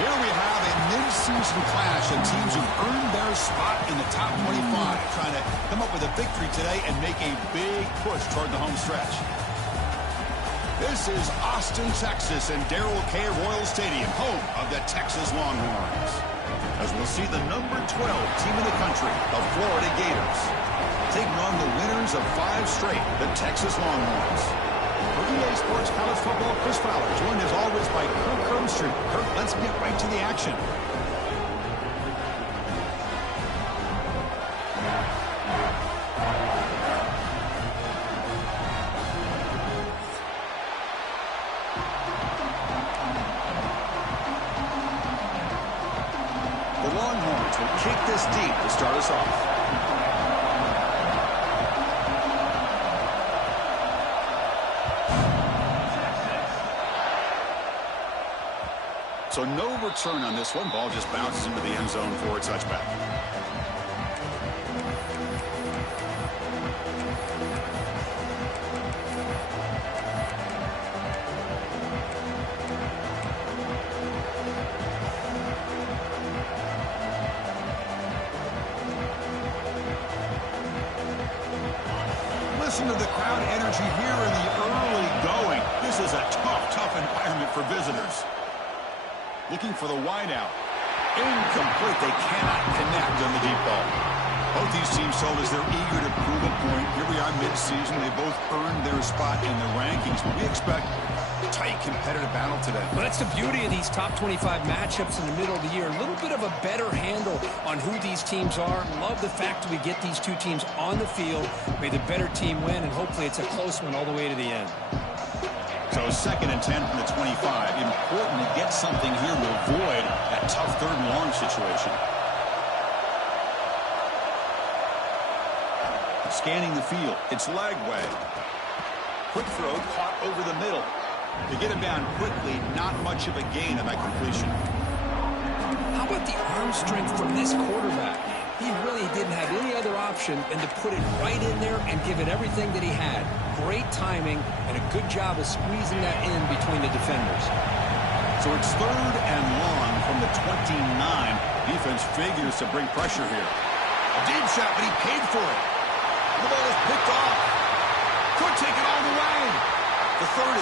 Here we have a mid-season clash of teams who've earned their spot in the top 25, trying to come up with a victory today and make a big push toward the home stretch. This is Austin, Texas, and Darrell K. Royal Stadium, home of the Texas Longhorns. As we'll see the number 12 team in the country, the Florida Gators, taking on the winners of 5 straight, the Texas Longhorns. For EA Sports College Football, Chris Fowler, joined as always by Kirk Hermstreet. Kirk, let's get right to the action. The Longhorns will kick this deep to start us off. So no return on this one. Ball just bounces into the end zone for a touchback. Listen to the crowd energy here in the early going. This is a tough environment for visitors. Looking for the wideout. Incomplete. They cannot connect on the deep ball. Both these teams told us they're eager to prove a point. Here we are mid-season. They both earned their spot in the rankings, but we expect a tight competitive battle today. Well, that's the beauty of these top 25 matchups in the middle of the year. A little bit of a better handle on who these teams are. Love the fact that we get these two teams on the field. May the better team win, and hopefully it's a close one all the way to the end. So 2nd and 10 from the 25. Important to get something here to avoid that tough 3rd and long situation. Scanning the field. It's Lagway. Quick throw caught over the middle. They get him down quickly. Not much of a gain on that completion. How about the arm strength from this quarterback? He really didn't have any other option than to put it right in there and give it everything that he had. Great timing and a good job of squeezing that in between the defenders. So it's 3rd and long from the 29. Defense figures to bring pressure here. A deep shot, but he paid for it. The ball is picked off. Could take it all the way. The 30.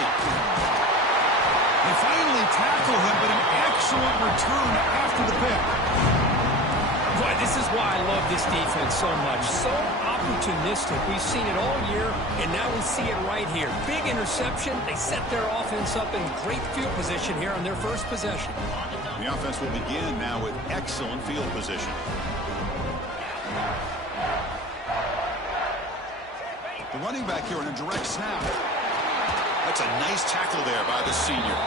They finally tackle him, but an excellent return after the pick. Boy, this is why I love this defense so much. So opportunistic. We've seen it all year, and now we see it right here. Big interception. They set their offense up in great field position here on their first possession. The offense will begin now with excellent field position. The running back here on a direct snap. That's a nice tackle there by the senior.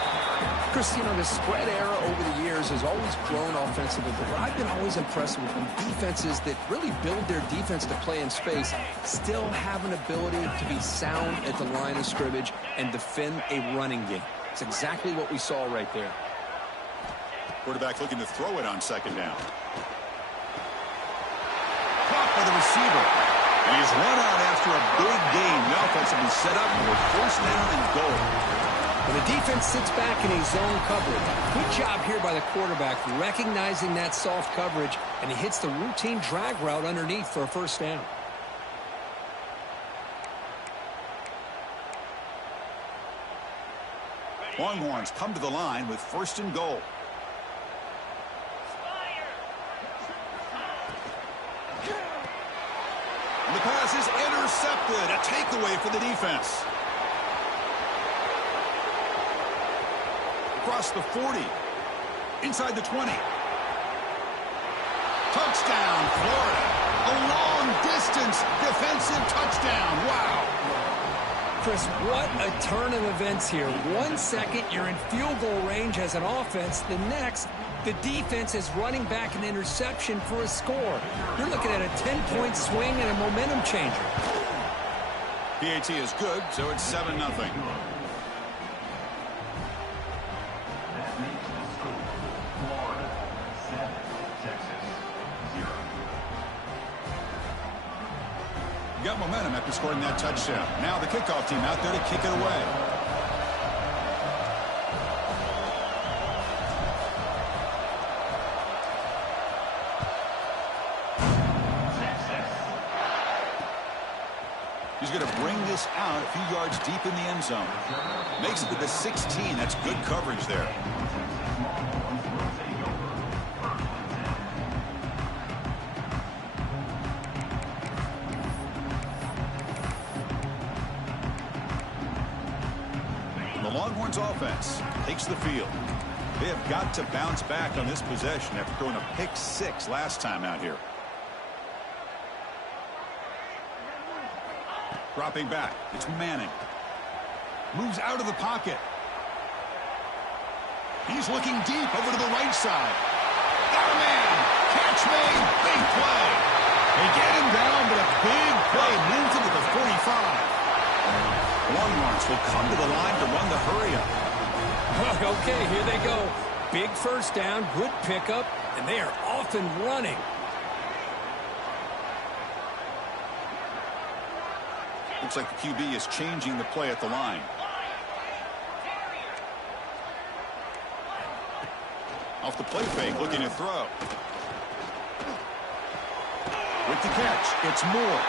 Chris, you know, the spread era over the years has always grown offensively, but what I've been always impressed with defenses that really build their defense to play in space still have an ability to be sound at the line of scrimmage and defend a running game. It's exactly what we saw right there. Quarterback looking to throw it on 2nd down. Caught by the receiver. And he's run out after a big gain. The offense will be set up for 1st down and goal. Well, the defense sits back in a zone coverage. Good job here by the quarterback recognizing that soft coverage, and he hits the routine drag route underneath for a 1st down. Longhorns come to the line with 1st and goal. And the pass is intercepted. A takeaway for the defense. Across the 40. Inside the 20. Touchdown, Florida. A long-distance defensive touchdown. Wow. Chris, what a turn of events here. 1 second, you're in field goal range as an offense. The next, the defense is running back an interception for a score. You're looking at a 10-point swing and a momentum changer. PAT is good, so it's 7-0. Got momentum after scoring that touchdown. Now the kickoff team out there to kick it away. He's going to bring this out a few yards deep in the end zone. Makes it to the 16. That's good coverage there. The Longhorns offense takes the field. They have got to bounce back on this possession after throwing a pick 6 last time out here. Dropping back. It's Manning. Moves out of the pocket. He's looking deep over to the right side. Got a man. Catch made. Big play. They get him down, but a big play moves him to the 45. Longhorns will come to the line to run the hurry up. Okay, here they go. Big first down, good pickup, and they are off and running. Looks like the QB is changing the play at the line. Off the play fake, looking to throw. With the catch, it's Moore.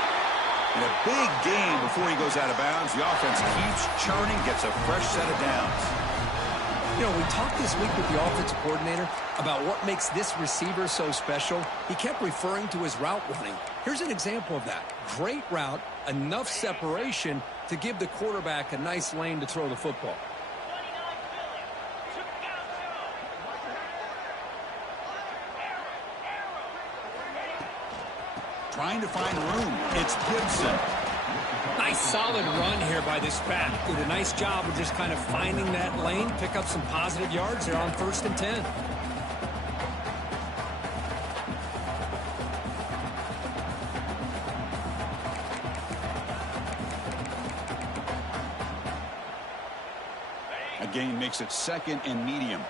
And a big gain before he goes out of bounds. The offense keeps churning, gets a fresh set of downs. You know, we talked this week with the offensive coordinator about what makes this receiver so special. He kept referring to his route running. Here's an example of that. Great route, enough separation to give the quarterback a nice lane to throw the football. Trying to find room. It's Gibson. Nice solid run here by this back. Did a nice job of just kind of finding that lane, pick up some positive yards there on 1st and 10. A gain makes it 2nd and medium.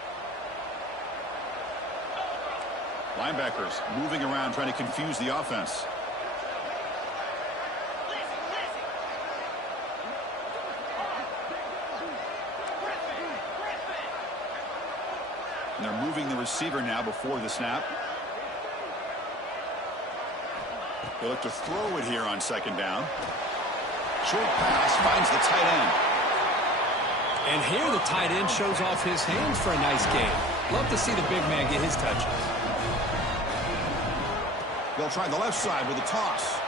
Linebackers moving around trying to confuse the offense. And they're moving the receiver now before the snap. They look to throw it here on 2nd down. Short pass finds the tight end. And here the tight end shows off his hands for a nice gain. Love to see the big man get his touches. They'll try the left side with a toss.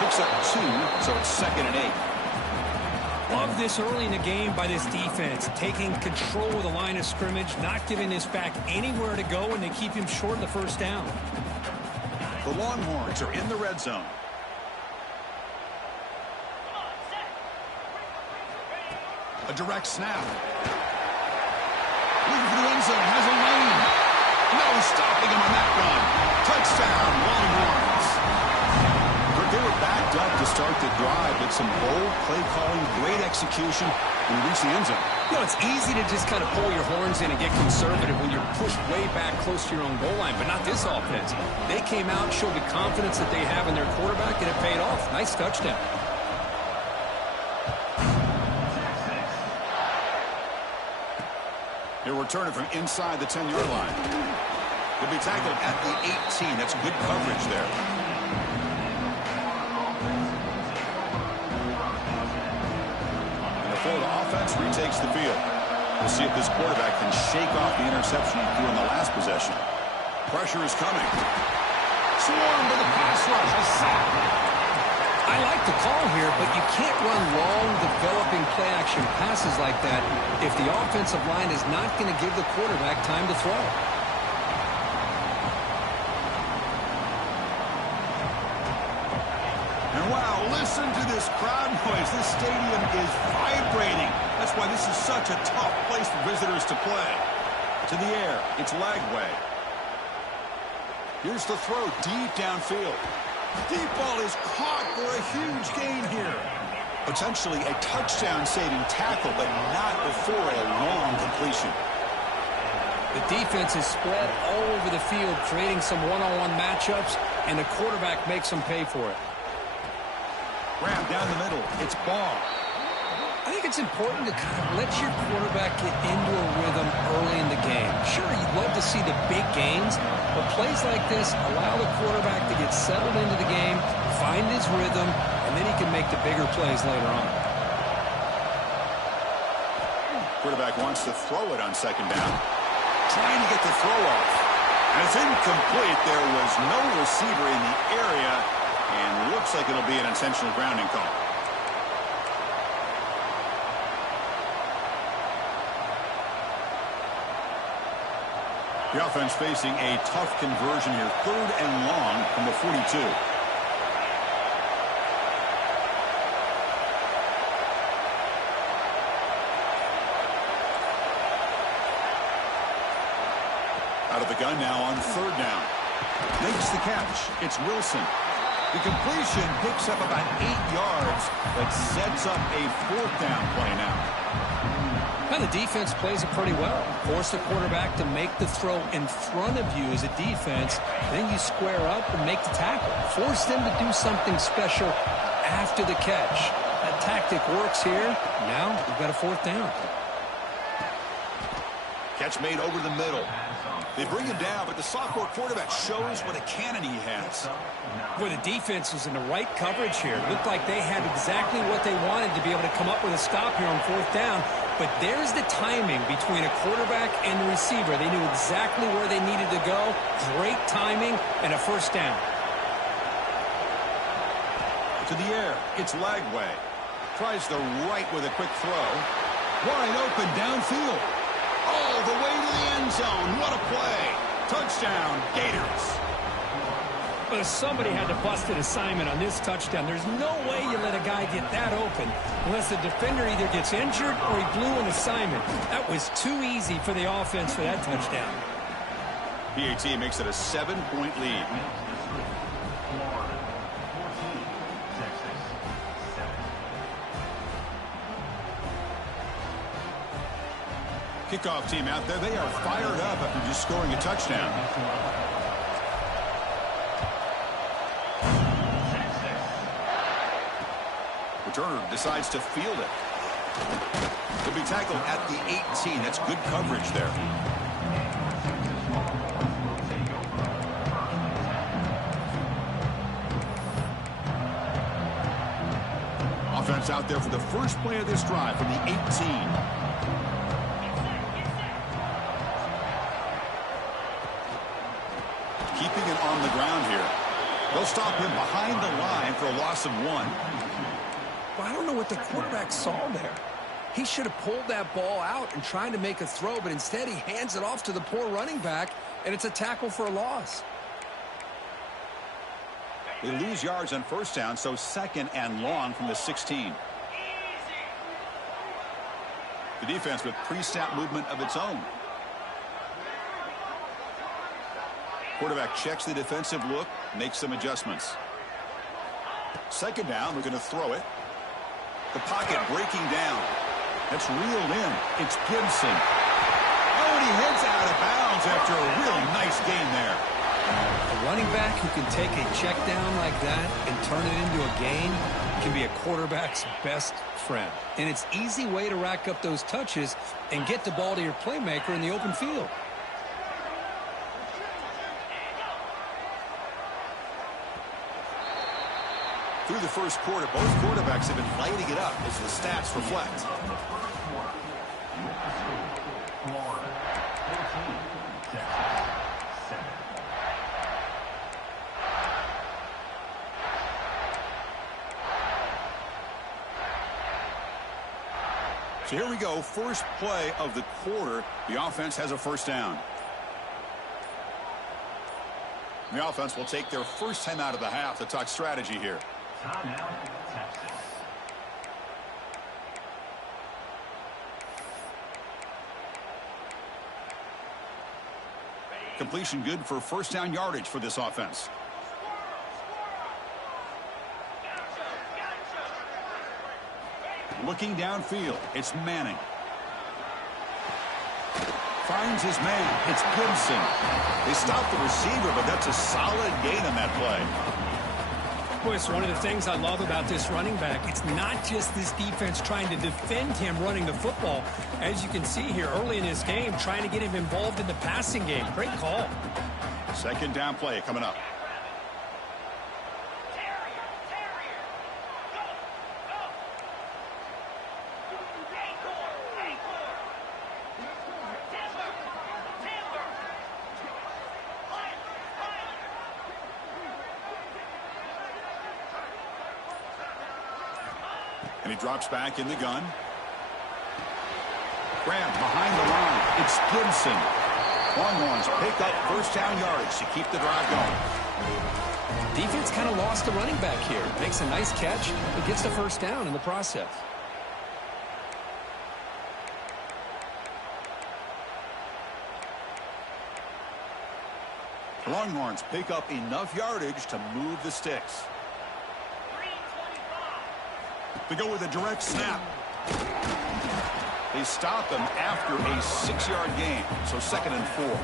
Picks up 2, so it's 2nd and 8. Love this early in the game by this defense, taking control of the line of scrimmage, not giving this back anywhere to go, and they keep him short of the 1st down. The Longhorns are in the red zone. A direct snap. Looking for the end zone, has a lane. No stopping him on that run. Touchdown, Longhorns. They were backed up to start the drive, but some bold play calling, great execution, and reach the end zone. You know, it's easy to just kind of pull your horns in and get conservative when you're pushed way back close to your own goal line, but not this offense. They came out, showed the confidence that they have in their quarterback, and it paid off. Nice touchdown. He'll return it from inside the 10-yard line. He'll be tackled at the 18. That's good coverage there. And the Florida offense retakes the field. We'll see if this quarterback can shake off the interception he threw in the last possession. Pressure is coming. Swarmed to the pass rush. A sack. I like the call here, but you can't run long, developing play-action passes like that if the offensive line is not going to give the quarterback time to throw. And wow, listen to this crowd noise. This stadium is vibrating. That's why this is such a tough place for visitors to play. To the air, it's Lagway. Here's the throw deep downfield. Deep ball is caught for a huge gain here. Potentially a touchdown-saving tackle, but not before a long completion. The defense is spread all over the field, creating some one-on-one matchups, and the quarterback makes them pay for it. Grab down the middle. It's Ball. I think it's important to kind of let your quarterback get into a rhythm early in the game. Sure, you'd love to see the big gains, but plays like this allow the quarterback to get settled into the game, find his rhythm, and then he can make the bigger plays later on. Quarterback wants to throw it on second down. Trying to get the throw off. And it's incomplete. There was no receiver in the area, and looks like it'll be an intentional grounding call. The offense facing a tough conversion here. 3rd and long from the 42. Out of the gun now on 3rd down. Makes the catch. It's Wilson. The completion picks up about 8 yards, but sets up a 4th down play now. Well, the defense plays it pretty well. Force the quarterback to make the throw in front of you as a defense. Then you square up and make the tackle. Force them to do something special after the catch. That tactic works here. Now we've got a 4th down. Catch made over the middle. They bring him down, but the sophomore quarterback shows what a cannon he has. Boy, the defense was in the right coverage here. It looked like they had exactly what they wanted to be able to come up with a stop here on 4th down. But there's the timing between a quarterback and the receiver. They knew exactly where they needed to go. Great timing and a 1st down. To the air. It's Lagway. Tries the right with a quick throw. Wide open downfield. All the way to the end zone. What a play. Touchdown, Gators. But somebody had to bust an assignment on this touchdown. There's no way you let a guy get that open unless the defender either gets injured or he blew an assignment. That was too easy for the offense for that touchdown. PAT makes it a 7-point lead. Kickoff team out there. They are fired up after just scoring a touchdown. Returner decides to field it. He'll be tackled at the 18. That's good coverage there. Offense out there for the first play of this drive from the 18. Keeping it on the ground here. They'll stop him behind the line for a loss of 1. Well, I don't know what the quarterback saw there. He should have pulled that ball out and tried to make a throw, but instead he hands it off to the poor running back, and it's a tackle for a loss. They lose yards on 1st down, so 2nd and long from the 16. The defense with pre-snap movement of its own. Quarterback checks the defensive look, makes some adjustments. 2nd down, we're going to throw it. The pocket breaking down. That's reeled in. It's Gibson. Oh, and he heads out of bounds after a really nice gain there. A running back who can take a check down like that and turn it into a gain can be a quarterback's best friend. And it's an easy way to rack up those touches and get the ball to your playmaker in the open field. Through the first quarter, both quarterbacks have been lighting it up as the stats reflect. So here we go, first play of the quarter. The offense has a 1st down. The offense will take their first time out of the half to talk strategy here. Completion good for 1st down yardage for this offense. Looking downfield, it's Manning. Finds his man. It's Gibson. They stop the receiver, but that's a solid gain on that play. Boy, it's one of the things I love about this running back. It's not just this defense trying to defend him running the football. As you can see here early in this game, trying to get him involved in the passing game. Great call. 2nd down play coming up. And he drops back in the gun. Graham behind the line. It's Gibson. Longhorns pick up first down yardage to keep the drive going. Defense kind of lost the running back here. Makes a nice catch and gets the first down in the process. Longhorns pick up enough yardage to move the sticks. They go with a direct snap. They stop them after a 6-yard gain, so 2nd and 4.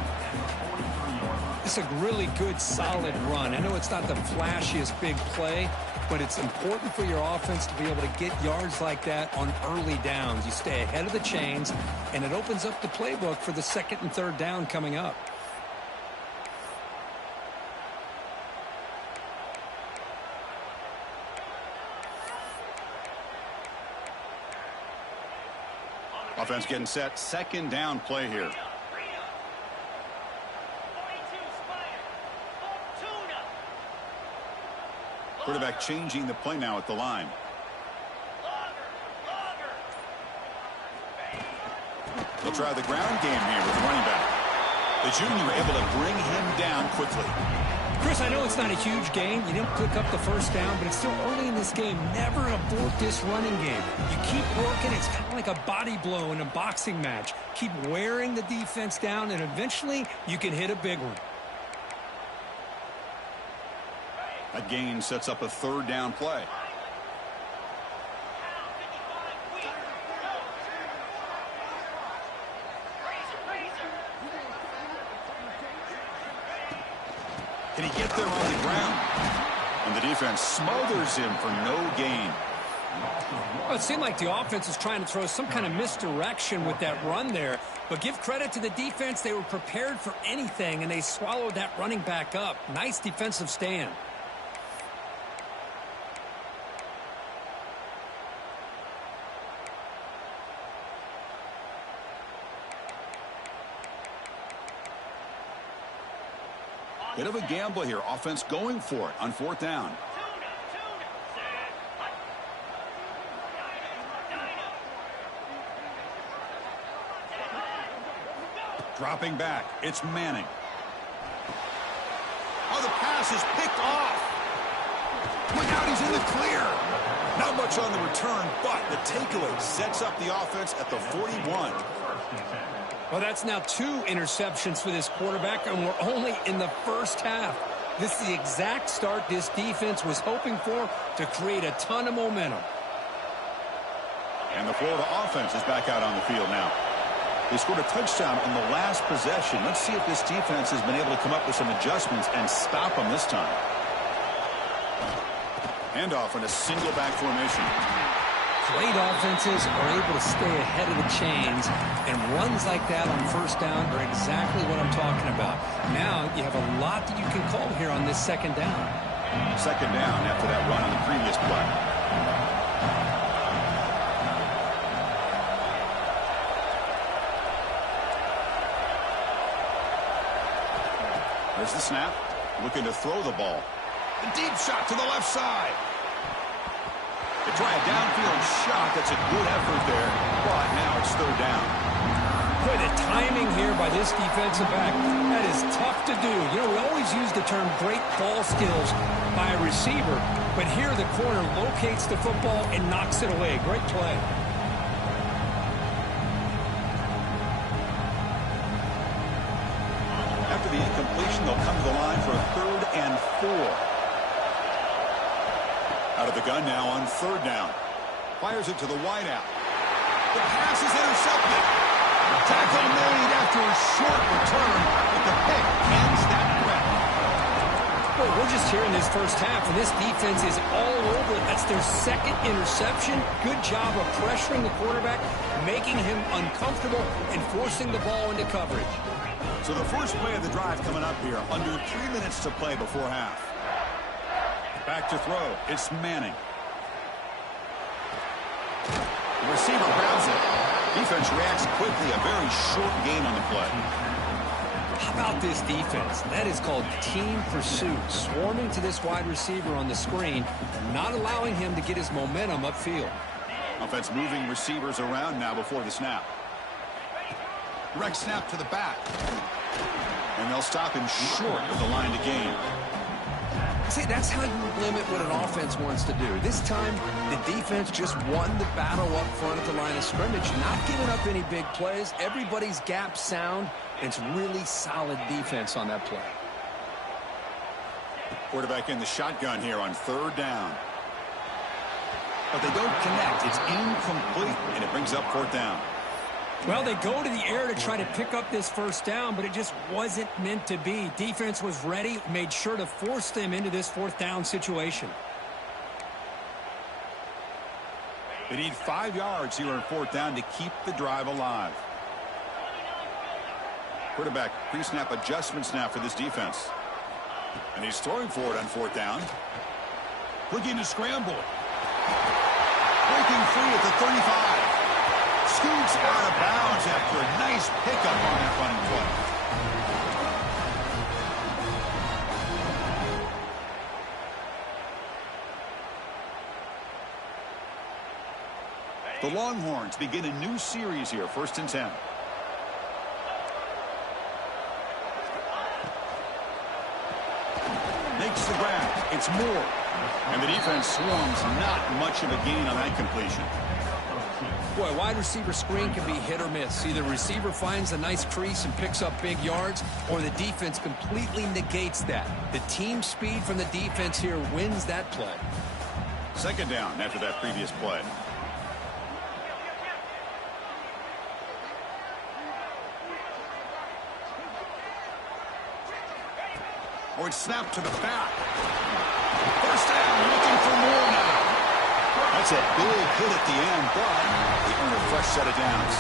It's a really good, solid run. I know it's not the flashiest big play, but it's important for your offense to be able to get yards like that on early downs. You stay ahead of the chains, and it opens up the playbook for the 2nd and 3rd down coming up. Offense getting set. 2nd down play here. Quarterback changing the play now at the line. They'll try the ground game here with the running back. The junior able to bring him down quickly. Chris, I know it's not a huge gain. You didn't pick up the first down, but it's still early in this game. Never abort this running game. You keep working. It's kind of like a body blow in a boxing match. Keep wearing the defense down, and eventually you can hit a big one. That gain sets up a 3rd down play. Can he get there on the ground? And the defense smothers him for no gain. Well, it seemed like the offense was trying to throw some kind of misdirection with that run there. But give credit to the defense. They were prepared for anything, and they swallowed that running back up. Nice defensive stand. Bit of a gamble here. Offense going for it on 4th down. Dropping back. It's Manning. Oh, the pass is picked off. Look out, he's in the clear. Not much on the return, but the takeaway sets up the offense at the 41. Well, that's now 2 interceptions for this quarterback, and we're only in the first half. This is the exact start this defense was hoping for to create a ton of momentum. And the Florida offense is back out on the field now. They scored a touchdown on the last possession. Let's see if this defense has been able to come up with some adjustments and stop them this time. Handoff in a single back formation. Great offenses are able to stay ahead of the chains, and runs like that on 1st down are exactly what I'm talking about. Now you have a lot that you can call here on this 2nd down. 2nd down after that run on the previous play. There's the snap. Looking to throw the ball. A deep shot to the left side. They try a downfield shot. That's a good effort there, but now it's 3rd down. Boy, the timing here by this defensive back, that is tough to do. You know, we always use the term great ball skills by a receiver, but here the corner locates the football and knocks it away. Great play. After the incompletion, they'll come to the line for a 3rd and 4. Out of the gun now on 3rd down. Fires it to the wideout. The pass is intercepted. Tackle made after a short return, but the pick ends that threat. Boy, we're just here in this first half, and this defense is all over it. That's their 2nd interception. Good job of pressuring the quarterback, making him uncomfortable, and forcing the ball into coverage. So the first play of the drive coming up here. Under 3 minutes to play before half. Back to throw. It's Manning. The receiver grabs it. Defense reacts quickly. A very short gain on the play. How about this defense? That is called team pursuit. Swarming to this wide receiver on the screen, not allowing him to get his momentum upfield. Offense moving receivers around now before the snap. Direct snap to the back. And they'll stop him short of the line to gain. See, that's how you limit what an offense wants to do. This time, the defense just won the battle up front at the line of scrimmage, not giving up any big plays. Everybody's gap sound. It's really solid defense on that play. Quarterback in the shotgun here on 3rd down. But they don't connect. It's incomplete, and it brings up 4th down. Well, they go to the air to try to pick up this 1st down, but it just wasn't meant to be. Defense was ready, made sure to force them into this 4th down situation. They need 5 yards here on 4th down to keep the drive alive. Quarterback pre-snap adjustments now for this defense. And he's throwing for it on 4th down. Looking to scramble. Breaking free at the 35. Scoots out of bounds after a nice pickup on that running play. The Longhorns begin a new series here, 1st and 10. Makes the grab. It's Moore. And the defense swarms, not much of a gain on that completion. Boy, wide receiver screen can be hit or miss. Either receiver finds a nice crease and picks up big yards, or the defense completely negates that. The team speed from the defense here wins that play. 2nd down after that previous play. Or it's snapped to the back. 1st down, looking for more now. That's a big hit at the end, but they earn a fresh set of downs.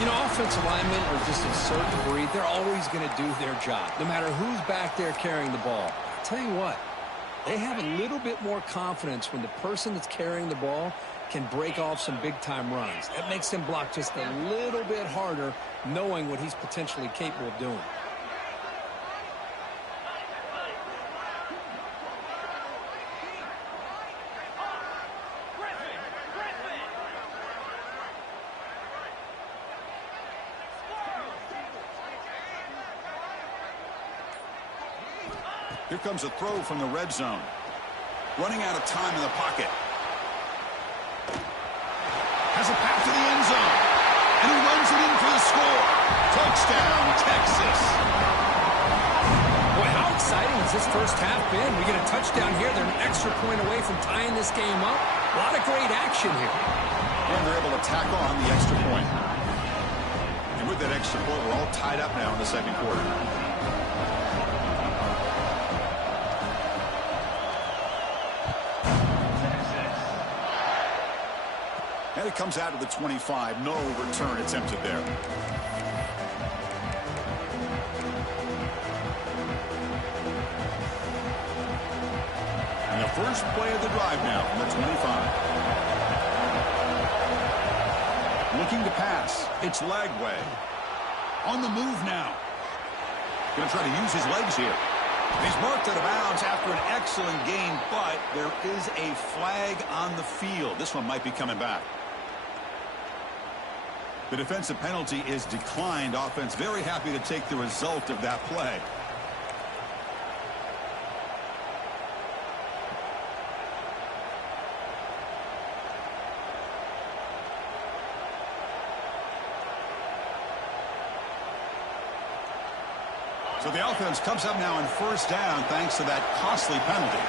You know, offensive linemen are just a certain breed. They're always going to do their job, no matter who's back there carrying the ball. I'll tell you what, they have a little bit more confidence when the person that's carrying the ball can break off some big-time runs. That makes them block just a little bit harder, knowing what he's potentially capable of doing. Here comes a throw from the red zone. Running out of time in the pocket. Has a pass to the end zone. And he runs it in for the score. Touchdown, Texas. Boy, how exciting has this 1st half been? We get a touchdown here. They're an extra point away from tying this game up. A lot of great action here. And they're able to tackle on the extra point. And with that extra point, we're all tied up now in the 2nd quarter. And it comes out of the 25. No return attempted there. And the first play of the drive now from the 25. Looking to pass. It's Lagway. On the move now. Going to try to use his legs here. He's marked out of bounds after an excellent gain, but there is a flag on the field. This one might be coming back. The defensive penalty is declined. Offense very happy to take the result of that play. So the offense comes up now on 1st down thanks to that costly penalty.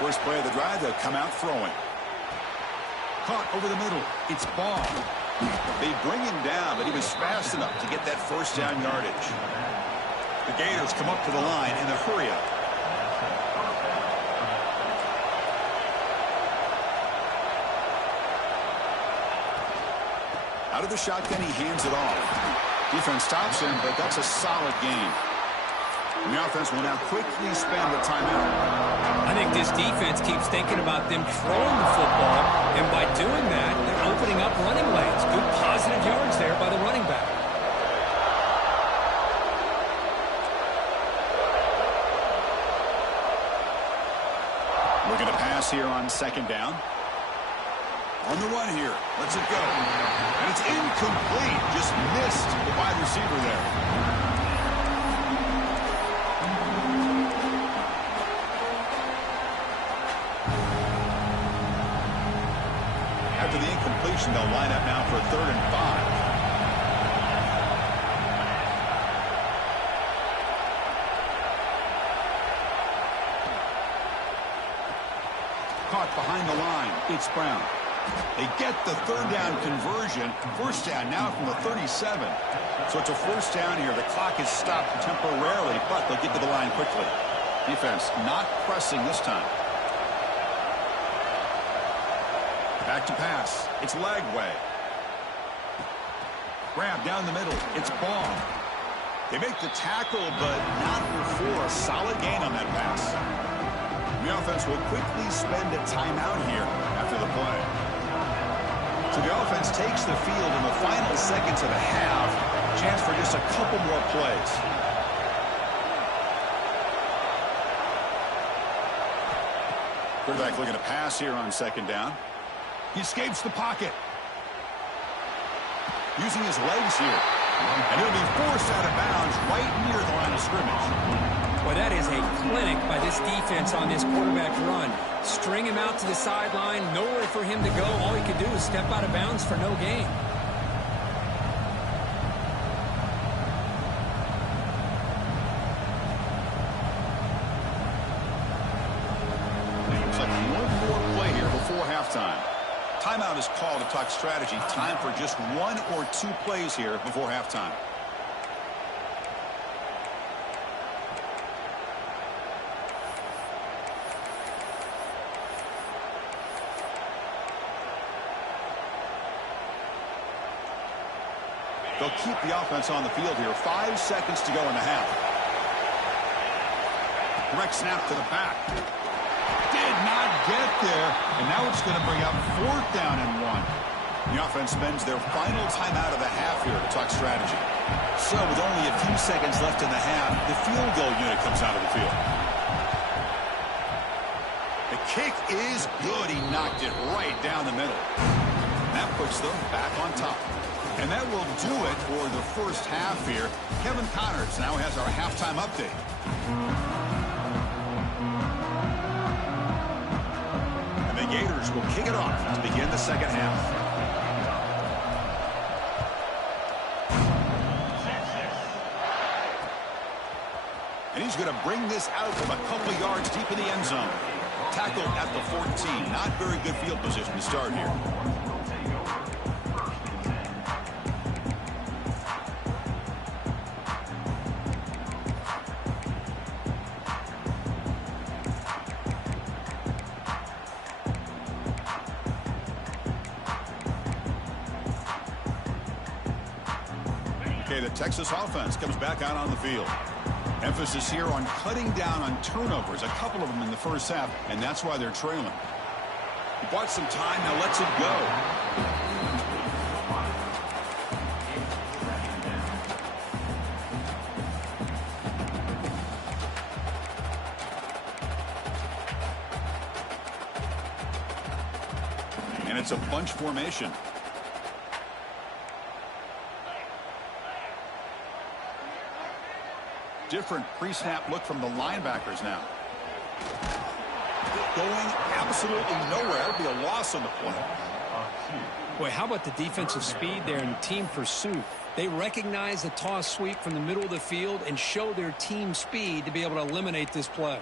First play of the drive, they'll come out throwing. Caught over the middle. It's Ball. They bring him down, but he was fast enough to get that 1st down yardage. The Gators come up to the line in a hurry up. Out of the shotgun, he hands it off. Defense stops him, but that's a solid gain. And the offense will now quickly spend the timeout. I think this defense keeps thinking about them throwing the football, and by doing that, they're opening up running lanes. Good positive yards there by the running back. Looking to pass here on second down. On the run here. Lets it go. And it's incomplete. Just missed the wide receiver there. After the incompletion, they'll line up now for a 3rd and 5. Caught behind the line. It's Brown. They get the 3rd down conversion. 1st down now from the 37. So it's a 1st down here. The clock is stopped temporarily, but they'll get to the line quickly. Defense not pressing this time. Back to pass. It's Lagway. Grab down the middle. It's Baum. They make the tackle, but not before a solid gain on that pass. The offense will quickly spend a timeout here after the play. So the offense takes the field in the final seconds of the half. Chance for just a couple more plays. Quarterback looking to pass here on 2nd down. He escapes the pocket. Using his legs here. And he'll be forced out of bounds right near the line of scrimmage. Well, that is a clinic by this defense on this quarterback run. String him out to the sideline, nowhere for him to go. All he could do is step out of bounds for no gain. Looks like one more play here before halftime. Timeout is called to talk strategy. Time for just 1 or 2 plays here before halftime. They'll keep the offense on the field here. 5 seconds to go in the half. Direct snap to the back. Did not get there. And now it's going to bring up 4th down and 1. The offense spends their final timeout of the half here to talk strategy. So with only a few seconds left in the half, the field goal unit comes out of the field. The kick is good. He knocked it right down the middle. And that puts them back on top. And that will do it for the first half here. Kevin Connors now has our halftime update. And the Gators will kick it off to begin the second half. And he's going to bring this out from a couple yards deep in the end zone. Tackled at the 14. Not very good field position to start here. The Texas offense comes back out on the field. Emphasis here on cutting down on turnovers, a couple of them in the first half, and that's why they're trailing. He bought some time, now lets it go. And it's a bunch formation. Different pre-snap look from the linebackers now. Going absolutely nowhere. It'll be a loss on the play. Boy, how about the defensive speed there and team pursuit? They recognize the toss sweep from the middle of the field and show their team speed to be able to eliminate this play.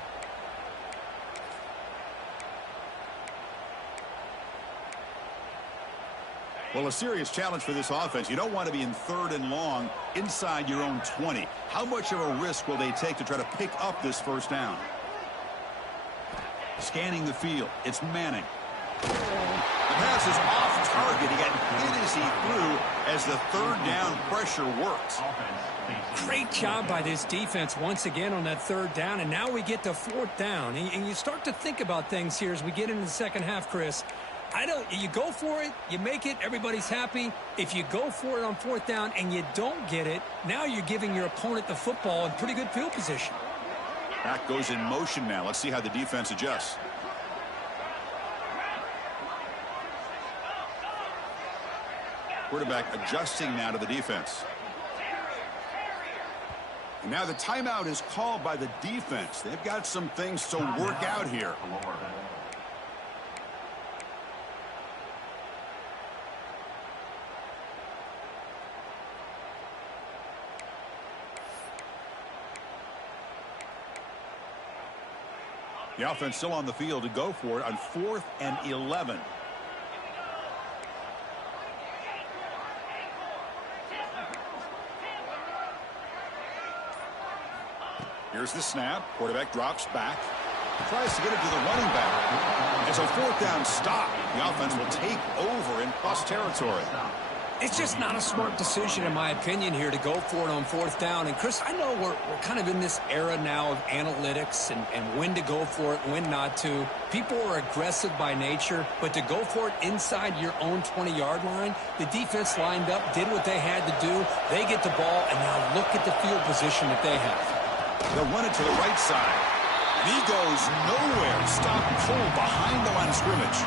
Well, a serious challenge for this offense. You don't want to be in 3rd and long inside your own 20. How much of a risk will they take to try to pick up this first down? Scanning the field. It's Manning. The pass is off target. He got hit as he threw as the 3rd down pressure worked. Great job by this defense once again on that 3rd down, and now we get to 4th down. And you start to think about things here as we get into the second half, Chris. You go for it, you make it, everybody's happy. If you go for it on 4th down and you don't get it, now you're giving your opponent the football in pretty good field position. Back goes in motion now. Let's see how the defense adjusts. Quarterback adjusting now to the defense. And now the timeout is called by the defense. They've got some things to work out here. The offense still on the field to go for it on 4th and 11. Here's the snap. Quarterback drops back. Tries to get it to the running back. It's a 4th down stop. The offense will take over in plus territory. It's just not a smart decision, in my opinion, here to go for it on 4th down. And, Chris, I know we're kind of in this era now of analytics and when to go for it, when not to. People are aggressive by nature, but to go for it inside your own 20-yard line, the defense lined up, did what they had to do. They get the ball, and now look at the field position that they have. They'll run it to the right side. And he goes nowhere. Stop and pull behind the line of scrimmage.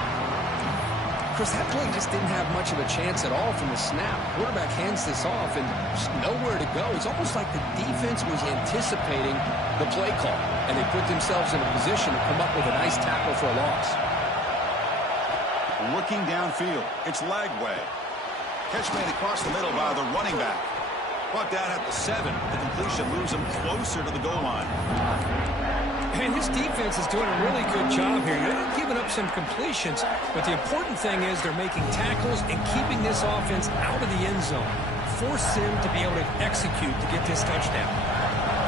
Chris, that play just didn't have much of a chance at all from the snap. Quarterback hands this off and just nowhere to go. It's almost like the defense was anticipating the play call, and they put themselves in a position to come up with a nice tackle for a loss. Looking downfield, it's Lagway. Catch made across the middle by the running back. Brought down at the 7. The completion moves him closer to the goal line. And his defense is doing a really good job here. They're not giving up some completions, but the important thing is they're making tackles and keeping this offense out of the end zone. Force him to be able to execute to get this touchdown.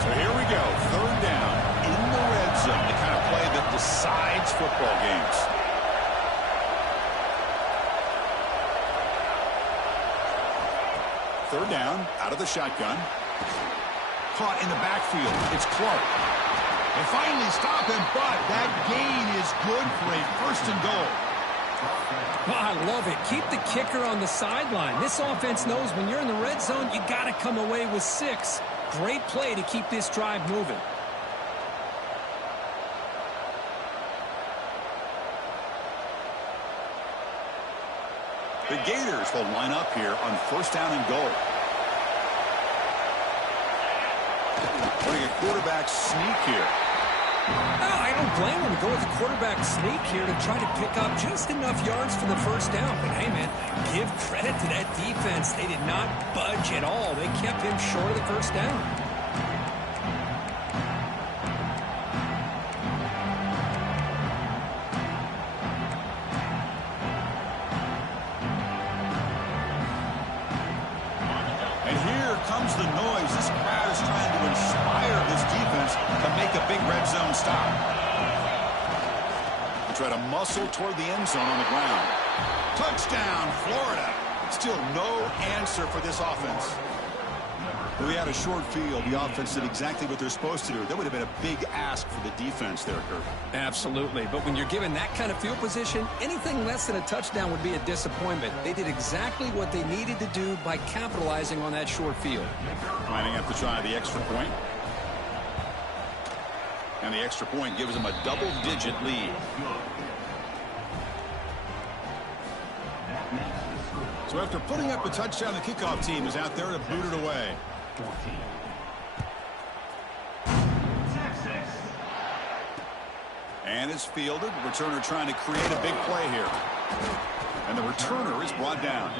So here we go. 3rd down in the red zone. The kind of play that decides football games. Third down, out of the shotgun. Caught in the backfield. It's Clark. They finally stop him, but that gain is good for a 1st and goal. Well, I love it. Keep the kicker on the sideline. This offense knows when you're in the red zone, you got to come away with 6. Great play to keep this drive moving. The Gators will line up here on 1st down and goal. Running a quarterback sneak here. I don't blame him to go with the quarterback sneak here to try to pick up just enough yards for the 1st down. But, hey, man, give credit to that defense. They did not budge at all. They kept him short of the 1st down. Comes the noise. This crowd is trying to inspire this defense to make a big red zone stop. They try to muscle toward the end zone on the ground. Touchdown, Florida. Still no answer for this offense. We had a short field. The offense did exactly what they're supposed to do. That would have been a big ask for the defense there, Kirk. Absolutely. But when you're given that kind of field position, anything less than a touchdown would be a disappointment. They did exactly what they needed to do by capitalizing on that short field. Lining up to try the extra point. And the extra point gives them a double-digit lead. So after putting up a touchdown, the kickoff team is out there to boot it away. And it's fielded. Returner trying to create a big play here. And the returner is brought down.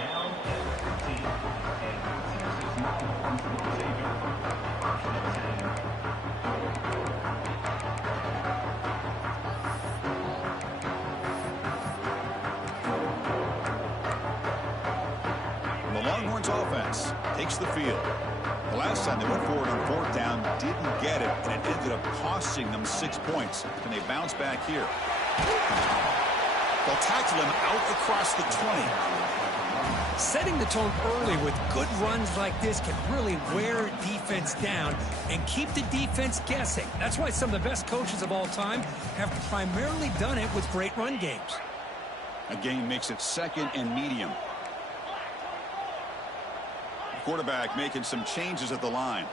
The Longhorns offense takes the field. The last time they went forward on 4th down, didn't get it, and it ended up costing them 6 points. Can they bounce back here? They'll tackle him out across the 20. Setting the tone early with good runs like this can really wear defense down and keep the defense guessing. That's why some of the best coaches of all time have primarily done it with great run games. A gain makes it 2nd and medium. Quarterback making some changes at the line.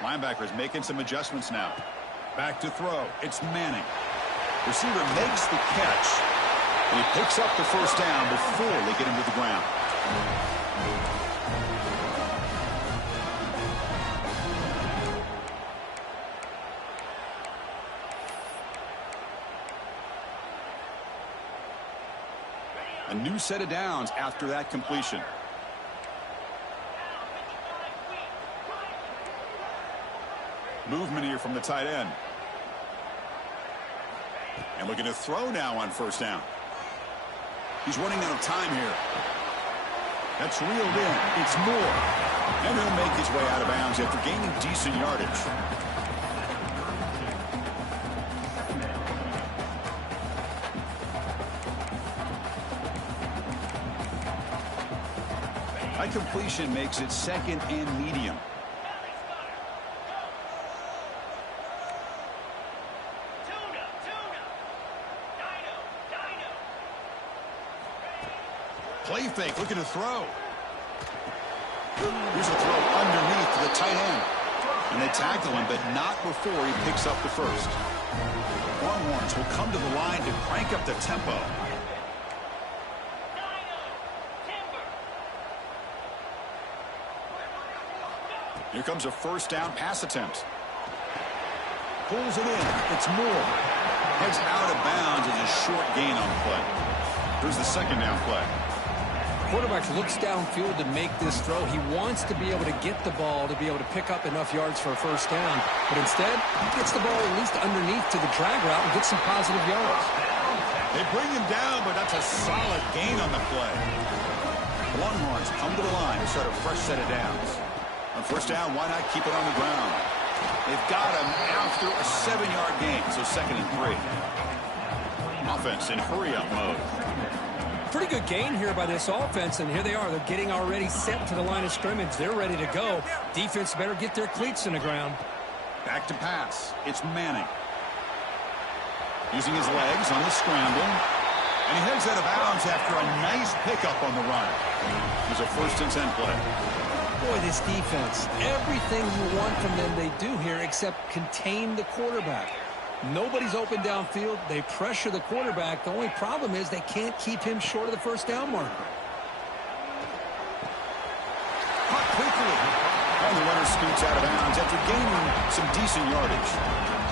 Linebackers making some adjustments now. Back to throw. It's Manning. Receiver makes the catch, and he picks up the first down before they get him to the ground. A new set of downs after that completion. Movement here from the tight end. And looking to throw now on first down. He's running out of time here. That's reeled in. It's Moore. And he'll make his way out of bounds after gaining decent yardage. That completion makes it second and medium. Play fake, looking to throw. Here's a throw underneath to the tight end. And they tackle him, but not before he picks up the first. Longhorns will come to the line to crank up the tempo. Here comes a first down pass attempt. Pulls it in. It's Moore. Heads out of bounds as a short gain on the play. Here's the second down play. Quarterback looks downfield to make this throw. He wants to be able to get the ball to be able to pick up enough yards for a first down. But instead, he gets the ball at least underneath to the drag route and gets some positive yards. They bring him down, but that's a solid gain on the play. The Longhorns come to the line to start a fresh set of downs. On first down, why not keep it on the ground? They've got him after a 7-yard gain, so 2nd and 3. Offense in hurry-up mode. Pretty good gain here by this offense, and here they are. They're getting already set to the line of scrimmage. They're ready to go. Defense better get their cleats in the ground. Back to pass. It's Manning. Using his legs on the scramble. And he heads out of bounds after a nice pickup on the run. There's a 1st and 10 play. Boy, this defense, everything you want from them they do here except contain the quarterback. Nobody's open downfield. They pressure the quarterback. The only problem is they can't keep him short of the first down marker. Caught quickly. And the runner scoots out of bounds after gaining some decent yardage.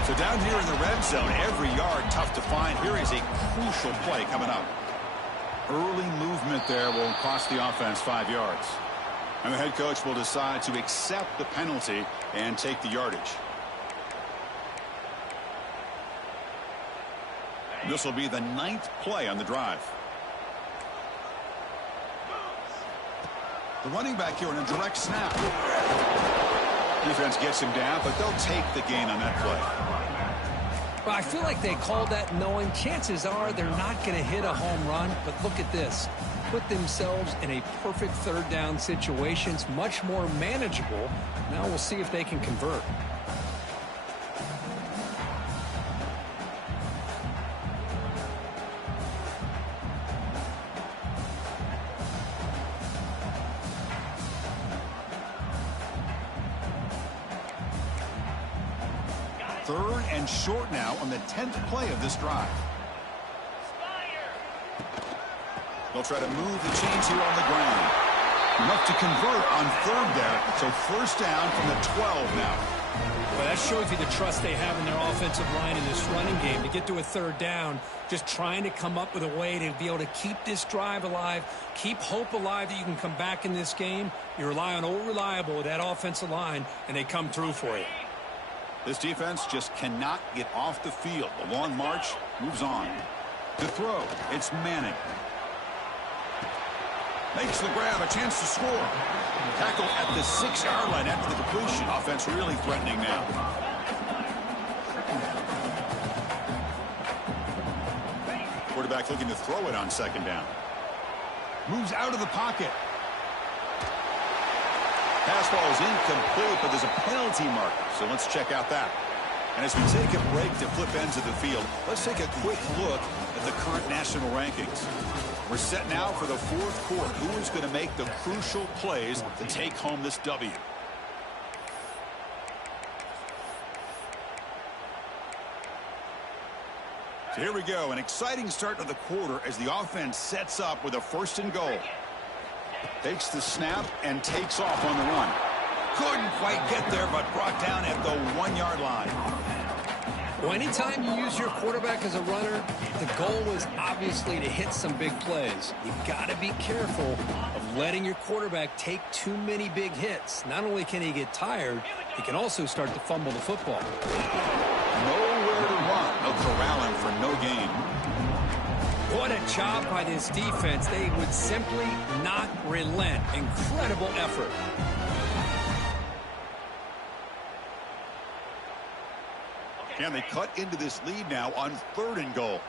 So down here in the red zone, every yard tough to find. Here is a crucial play coming up. Early movement there will cost the offense 5 yards. And the head coach will decide to accept the penalty and take the yardage. This will be the 9th play on the drive. The running back here in a direct snap. Defense gets him down, but they'll take the gain on that play. Well, I feel like they called that knowing chances are they're not going to hit a home run, but look at this. Put themselves in a perfect 3rd down situation. It's much more manageable. Now we'll see if they can convert. Third and short now on the 10th play of this drive. They'll try to move the chains here on the ground. Enough to convert on 3rd there. So first down from the 12 now. Well, that shows you the trust they have in their offensive line in this running game. To get to a 3rd down, just trying to come up with a way to be able to keep this drive alive, keep hope alive that you can come back in this game. You rely on old reliable with that offensive line, and they come through for you. This defense just cannot get off the field. The long march moves on. To throw, it's Manning. Makes the grab, a chance to score. Tackle at the 6-yard line after the completion. Offense really threatening now. Quarterback looking to throw it on 2nd down. Moves out of the pocket. Pass ball is incomplete, but there's a penalty marker, so let's check out that. And as we take a break to flip ends of the field, let's take a quick look at the current national rankings. We're set now for the 4th quarter. Who is going to make the crucial plays to take home this W? So here we go, an exciting start to the quarter as the offense sets up with a 1st and goal. Takes the snap and takes off on the run. Couldn't quite get there, but brought down at the 1-yard line. Well, anytime you use your quarterback as a runner, the goal is obviously to hit some big plays. You've got to be careful of letting your quarterback take too many big hits. Not only can he get tired, he can also start to fumble the football. Nowhere to run. No corralling for no gain. What a job by this defense. They would simply not relent. Incredible effort. Can they cut into this lead now on 3rd and goal?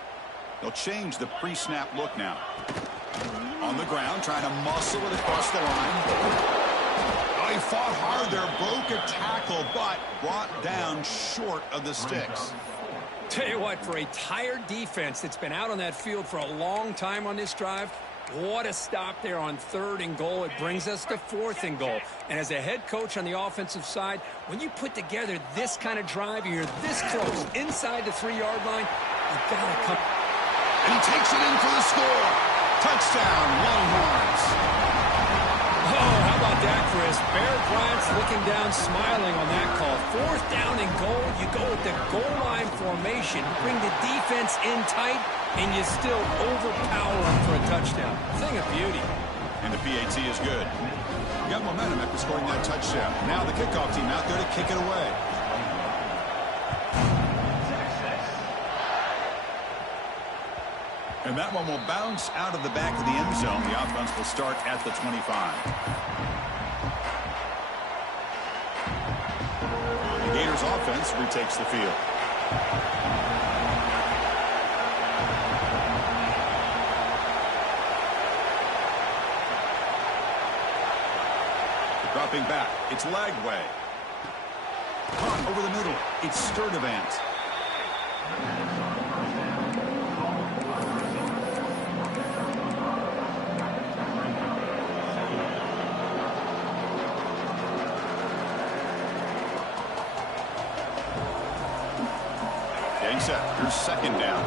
They'll change the pre-snap look now. On the ground, trying to muscle it across the line. Oh, he fought hard there, broke a tackle, but brought down short of the sticks. Tell you what, for a tired defense that's been out on that field for a long time on this drive, what a stop there on 3rd and goal. It brings us to 4th and goal. And as a head coach on the offensive side, when you put together this kind of drive, you're this close inside the 3-yard line, you gotta come. And he takes it in for the score. Touchdown, Longhorns. Oh, how about that, Chris? Bear Bryant's looking down, smiling on that call. 4th down and goal. You go with the goal line formation, bring the defense in tight, and you still overpower them for a touchdown. Thing of beauty. And the PAT is good. Got momentum after scoring that touchdown. Now the kickoff team out there to kick it away. And that one will bounce out of the back of the end zone. The offense will start at the 25. The Gators offense retakes the field. Dropping back, it's Lagway. Caught over the middle, it's Sturdivant. Getting set, here's 2nd down.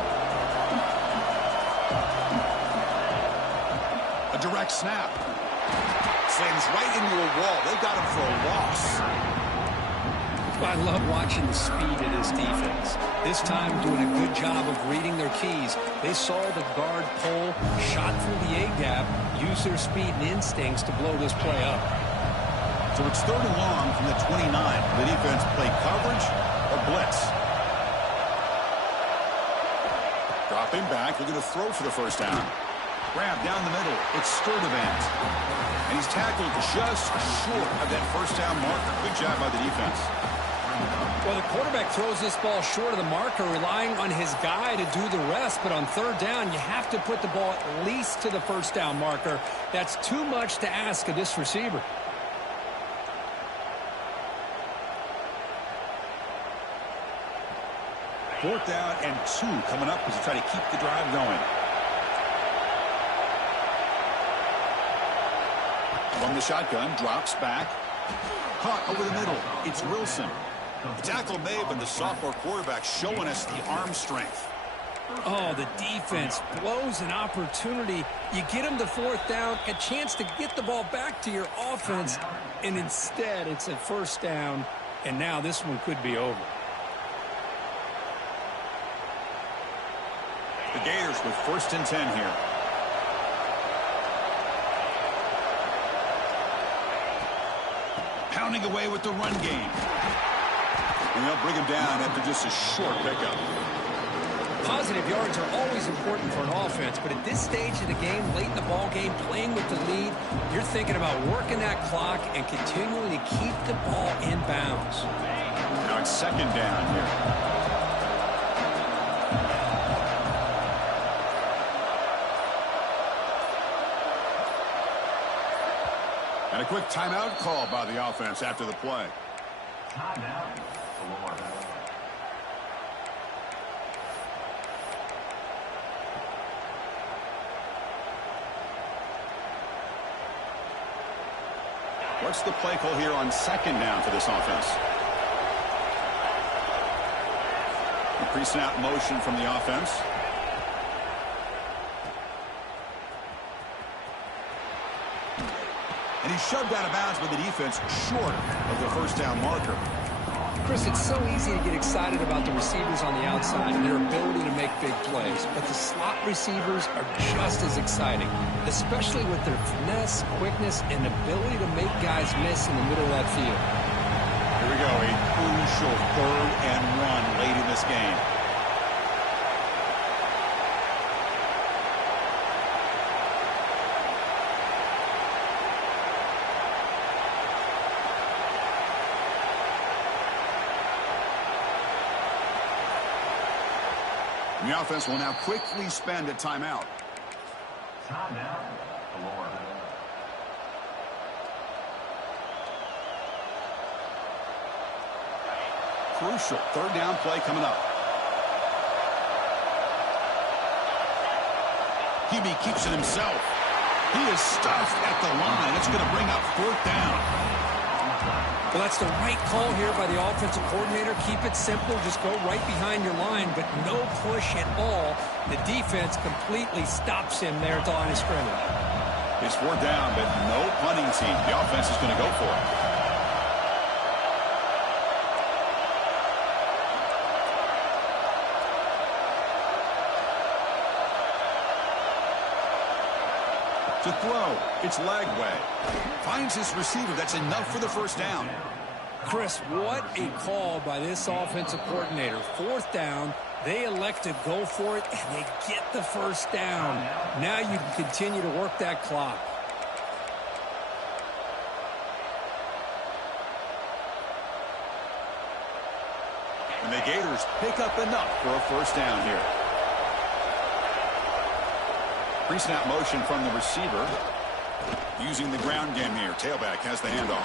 A direct snap. Slams right into a wall. They got him for a loss. I love watching the speed of this defense. This time doing a good job of reading their keys. They saw the guard pull, shot through the A-gap, used their speed and instincts to blow this play up. So it's 3rd and long from the 29. The defense play coverage or blitz. Dropping back, looking to throw for the 1st down. Grab down the middle. It's Sturdivant. And he's tackled just short of that 1st down marker. Good job by the defense. Well, the quarterback throws this ball short of the marker, relying on his guy to do the rest. But on 3rd down, you have to put the ball at least to the 1st down marker. That's too much to ask of this receiver. Fourth down and 2 coming up as they try to keep the drive going. From the shotgun, drops back. Caught over the middle. It's Wilson. The tackle made, but the sophomore quarterback showing us the arm strength. Oh, the defense blows an opportunity. You get them to 4th down, a chance to get the ball back to your offense, and instead it's a 1st down, and now this one could be over. The Gators with 1st and 10 here. Pounding away with the run game. And they'll bring him down after just a short pickup. Positive yards are always important for an offense, but at this stage of the game, late in the ball game, playing with the lead, you're thinking about working that clock and continuing to keep the ball in bounds. Now it's 2nd down here. And a quick timeout call by the offense after the play. Timeout. What's the play call here on 2nd down for this offense? Pre-snap motion from the offense. And he's shoved out of bounds with the defense short of the first down marker. Chris, it's so easy to get excited about the receivers on the outside and their ability to make big plays, but the slot receivers are just as exciting, especially with their finesse, quickness, and ability to make guys miss in the middle of that field. Here we go, a crucial 3rd and 1 late in this game. The offense will now quickly spend a timeout. Timeout. Florida. Crucial 3rd down play coming up. QB keeps it himself. He is stuffed at the line. It's going to bring up 4th down. Well, that's the right call here by the offensive coordinator. Keep it simple. Just go right behind your line, but no push at all. The defense completely stops him there at the line of scrimmage. It's 4th down, but no punting team. The offense is going to go for it. To throw, it's Lagway. Finds his receiver. That's enough for the first down. Chris, what a call by this offensive coordinator. 4th down, they elect to go for it, and they get the first down. Now you can continue to work that clock. And the Gators pick up enough for a first down here. Pre-snap motion from the receiver. Using the ground game here. Tailback has the handoff.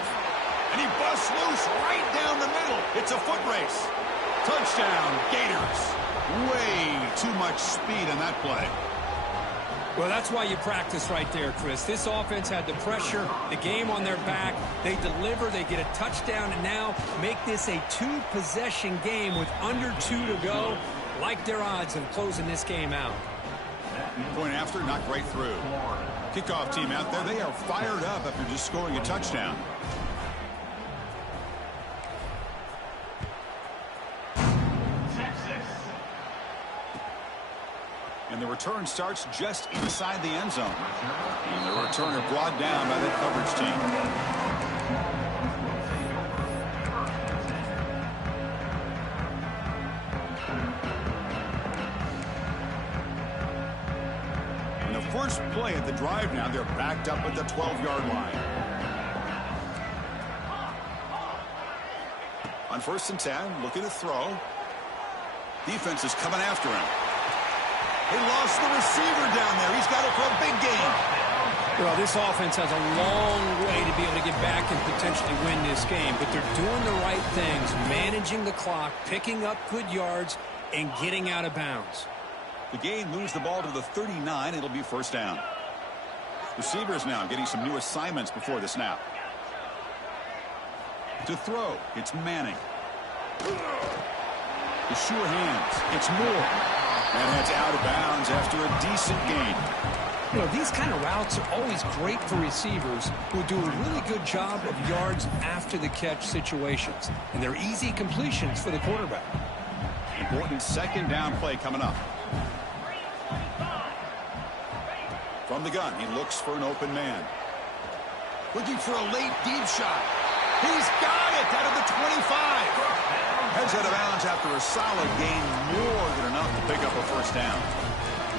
And he busts loose right down the middle. It's a foot race. Touchdown, Gators. Way too much speed on that play. Well, that's why you practice right there, Chris. This offense had the pressure, the game on their back. They deliver, they get a touchdown, and now make this a 2-possession game with under 2 to go. Like their odds of closing this game out. Point after, knocked right through. Kickoff team out there, they are fired up after just scoring a touchdown. And the return starts just inside the end zone. And the returner brought down by that coverage team. First play at the drive now, they're backed up at the 12-yard line. On 1st and 10, looking to throw. Defense is coming after him. They lost the receiver down there. He's got it for a big game. Well, this offense has a long way to be able to get back and potentially win this game, but they're doing the right things, managing the clock, picking up good yards, and getting out of bounds. The gain moves the ball to the 39. It'll be first down. Receivers now getting some new assignments before the snap. To throw, it's Manning. The sure hands, it's Moore. And that's out of bounds after a decent gain. You know, these kind of routes are always great for receivers who do a really good job of yards after the catch situations. And they're easy completions for the quarterback. Important 2nd down play coming up. From the gun, he looks for an open man. Looking for a late deep shot. He's got it out of the 25. Heads out of bounds after a solid gain, more than enough to pick up a first down.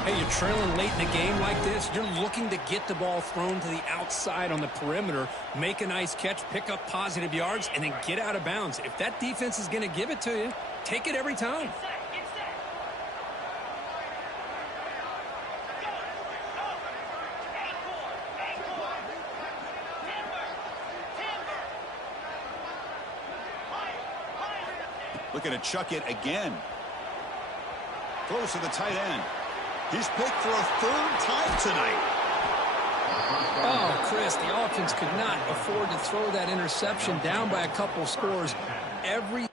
Hey, you're trailing late in a game like this. You're looking to get the ball thrown to the outside on the perimeter, make a nice catch, pick up positive yards, and then get out of bounds. If that defense is going to give it to you, take it every time. Looking to chuck it again. Throws to the tight end. He's picked for a 3rd time tonight. Oh, Chris, the offense could not afford to throw that interception down by a couple scores. Every